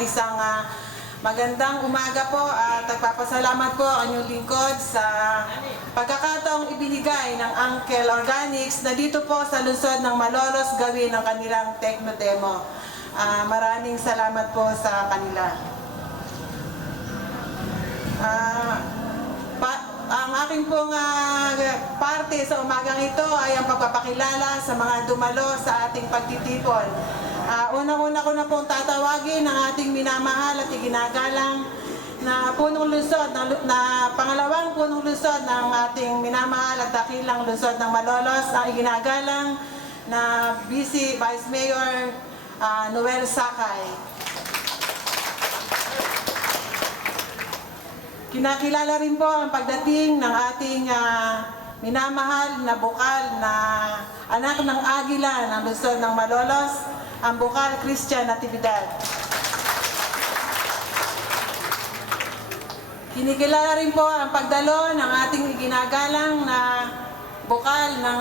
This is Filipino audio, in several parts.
isang magandang umaga po at nagpapasalamat po ang inyong lingkod sa pagkakataong ibinigay ng Uncle Organics na dito po sa lungsod ng Malolos gawin ang kanilang techno demo. Maraming salamat po sa kanila. Ang aking pong parte sa umagang ito ay ang pagpapakilala sa mga dumalo sa ating pagtitipon. Una-una ko na pong tatawagin ang ating minamahal at iginagalang na punong lungsod, na pangalawang punong lungsod ng ating minamahal at dakilang lungsod ng Malolos, ang iginagalang na Vice Mayor Noel Sakay. Kinakilala rin po ang pagdating ng ating minamahal na bukal na anak ng agila ng lungsod ng Malolos, ang Bukal Christian Natividad. Kinikilala rin po ang pagdalo ng ating iginagalang na bukal ng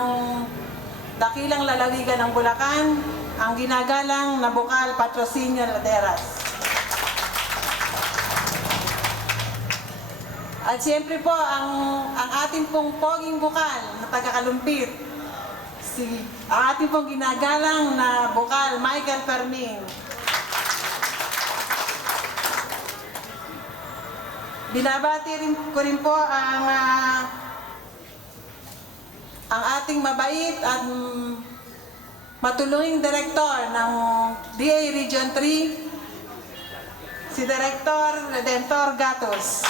dakilang lalawigan ng Bulacan, ang ginagalang na Bukal Patrocinio Laderas. At siyempre po, ang ating pong poging bukal na taga-Kalumpit, ang ating pong ginagalang na bukal, Michael Fermin. Binabati ko rin po ang ating mabait at matulunging direktor ng DA Region 3, si Director Redentor Gatos.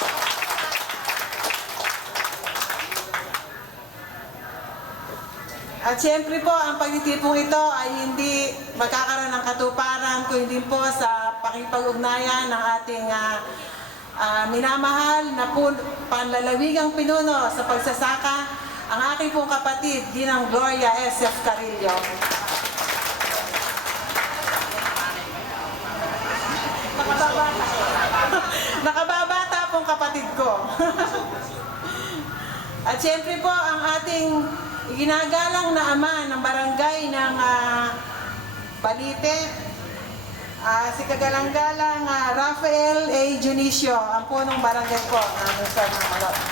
At siyempre po, ang pagtitipong ito ay hindi magkakaroon ng katuparan kung hindi po sa pakipag-ugnayan ng ating minamahal na panlalawigang pinuno sa pagsasaka, ang aking pong kapatid, Ginang Gloria S.F. Carillo. Nakababata pong kapatid ko. At siyempre po, ang ating iginagalang na ama ng barangay ng Balite, si kagalang-galang Rafael A. Junicio, ang punong barangay po ng lungsod ng Malolos.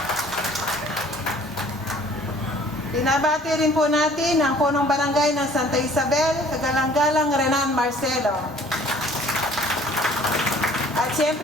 Binabati rin po natin ang punong barangay ng Santa Isabel, kagalang-galang Renan Marcelo. At siyempre